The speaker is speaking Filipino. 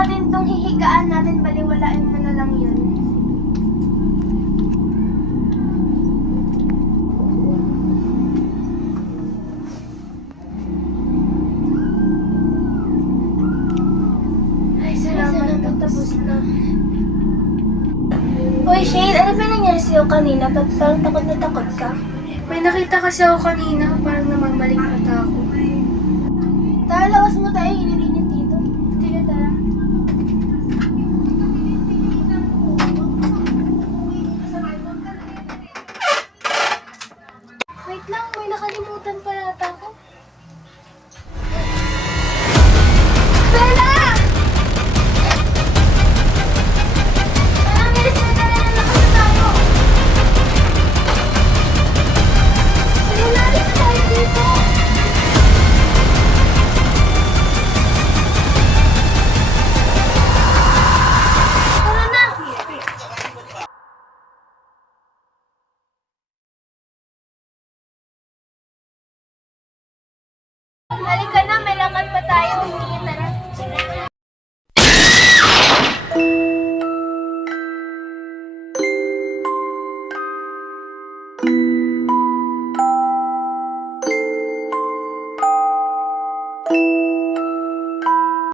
natin tong hihigaan natin, baliwalain mo na lang yun. Ay, salamat, tapos na. Uy, Shane, ano ba nangyari sa'yo kanina? Ba't parang takot na takot ka? May nakita kasi ako kanina, parang namamaling mata ako. Tara, lawas mo tayo, init-init dito. Sige, tara. Wait lang, may nakalimutan pa yata ako. Bella! Parang bilis na tara na lakas na tayo. Sinunalik na tayo dito. Tara na! Halika